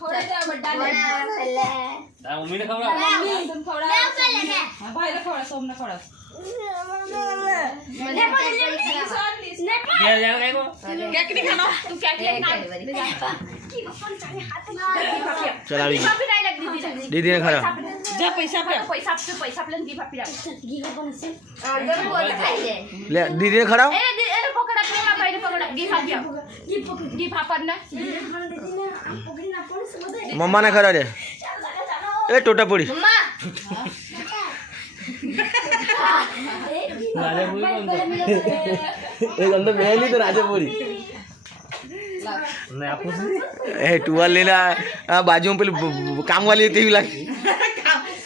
थोड़ा सा बड़ा मम्मी ने खवड़ा तुम थोड़ा भाई ने थोड़ा सोम ने थोड़ा केक नहीं खाना तू केक लेना चल अभी दीदी ने खा जा पैसा पे दी भाभी ले दीदी ने खड़ा ए पकड़ा प्रेमा भाई ने पकड़ा गी खा दिया गी पापा ने मम्मा ने खड़ा रे ए टोटा पड़ी एक अंदर बहनी तो राजापुरी ए टुवाल लेना बाजू में पहले काम वाली थी लगी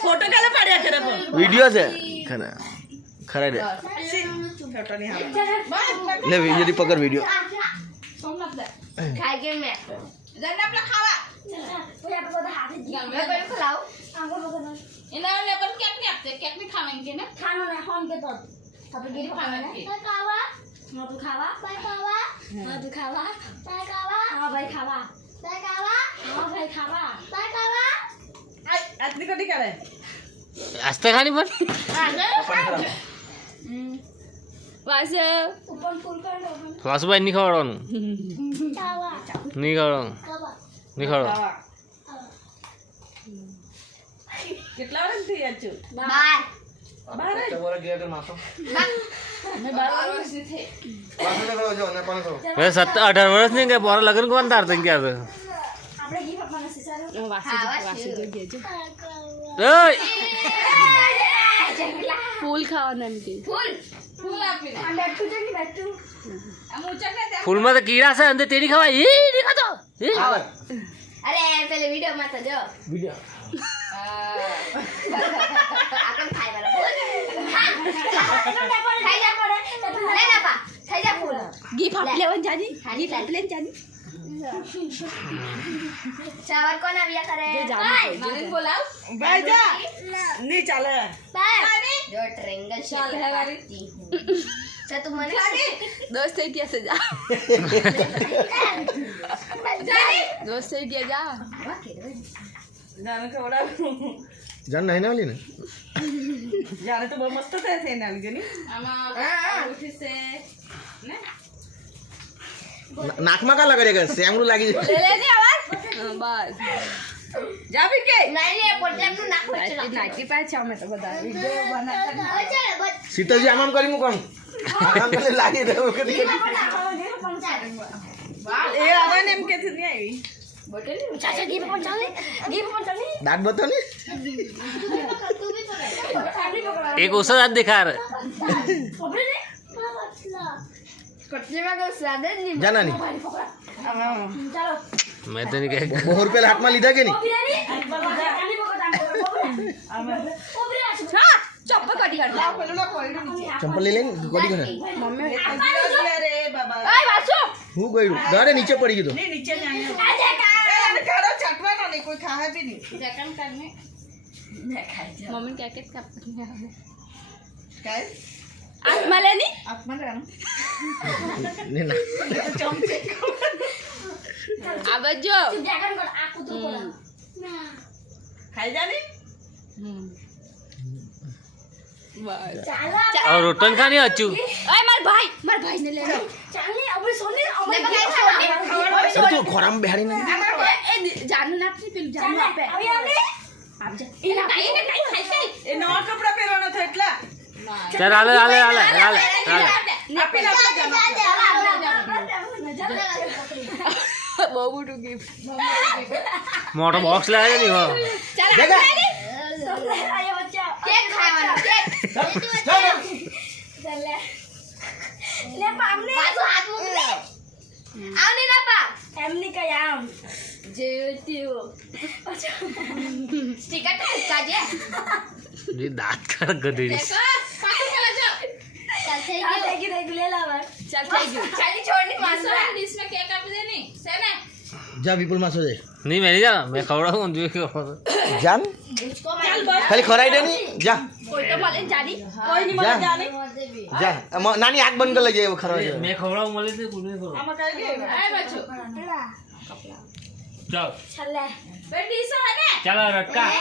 फोटो काला पड़े तेरे को वीडियो से खरा खरा रे फोटो नहीं हां ले यदि पकड़ वीडियो खाएंगे मैं जन्नत अपना खावा मैं कोई खिलाओ इन्हें ले पर केक नहीं खाएंगे ना खाना नहीं होन के तो अब गिरी खाना है खावा मधु खावा भाई खावा मधु खावा भाई खावा हां भाई खावा भाई खावा हां भाई खावा भाई खावा आदमी को निकाले आस्ते खानी पण वासे ऊपर फुल कर दो वासुबाई नहीं खवड़ानु खावा नहीं खवड़ानु नहीं खवड़ा कितना वन थी अच्चू बार 17-18 વર્ષ ની કે પોરા લગન કોણ તારતે કે આ આપણે गी પપ્પાના સિસારો વાસી જો ગેજો ઓય ફૂલ ખાવાના નથી ફૂલ આપીને આ બેઠું છે કે બેઠું આ ઊંચા ને ફૂલ માં તો કીડા છે અંદર તેની ખવાય ઈ ની ખાતો अरे पहले वीडियो मत जो वीडियो अपन खाई वाला खाई जा पड़े ले ना पा खाई जा फूल गी फाप लेवन जानी गी फाप लेन जानी चावल को ना बिया करे मैंने बोलाओ भाई जा नहीं चले जो ट्रेंगल चल है वाली तो तुम मने दोस्त से दिया से जा दोस्त से दिया जा जाने का बड़ा जान नहीं ना वाली ना जाने तो बहुत मस्त थे ना नहीं आमा उठी से ने नाक में का लगा रहेगा सैमरू लागी ले ले आवाज बस जा भी के नहीं ले प्रोजेक्ट नु नाक में चला नाइटी पाए छा मैं तो बता वीडियो बनाता शीतल जी आराम करी मु कम आराम करे लागी रे कदी ए आवाज नेम के थी आई बोतल चाचा गी पर चले दांत बतो ने तू भी पकड़ एक औसत दांत दिखा रहा पकड़ ले कटने में को स्वाद नहीं जाना नहीं चलो मैं तो नहीं कह 100 रुपया हाथ में लीधा के नहीं चप्पल कटी कर चंपल ले लेंगे कोडी कर मम्मी अरे बाबा ओए बासु हूं गई गाड़े नीचे पड़ी गई तो नहीं नीचे नहीं आजा का खाओ चटवा ना नहीं कोई खाए भी नहीं जकन करने मैं खाई जा मम्मी क्या क्या काय आत्मा लेनी आत्मा लेना नहीं ना चमचे अब जो जकन कर आकू तो बोला खाई जानी बस चला और रोटन खानी अच्छू ओए मार भाई ने ले चले अब सोने अब अरे तू खराम बिहारी ना ए जानू ना फिर जानू पे अभी आले आप जा ए खाई ए नवा कपड़ा पहरવાનો था એટલા चल आले આપી બહુ મોટું ગિફ્ટ मोटो बॉक्स लाया नहीं हो देखा आयो बच्चा केक खावाना केक चले ले पामने बाजू हाथ मुंह ले आवनी ना पा एमनी का याम जेतियो स्टिकर का जे ये दांत कर गदे देखो पापा चला जाओ चल थैंक यू ले ला बार चल थैंक यू चली छोड़नी मासो इसमें केक आप देनी सेने जा विपुल मासो दे नहीं मैं नहीं जा मैं खवड़ा हूं जो जान उसको मैं खाली खराई देनी जा તો મળે જાની કોઈ નહીં મળે જાની જા નાની આગ બંધ કરી લેજે એવું ખરો છે મેં ખવડાવું મળે છે કોઈ નહીં ખવડાવું આમાં કઈ ગઈ આય બચ્ચો ચાલ છલ્લે બેટી સો હે ને ચાલો રટકા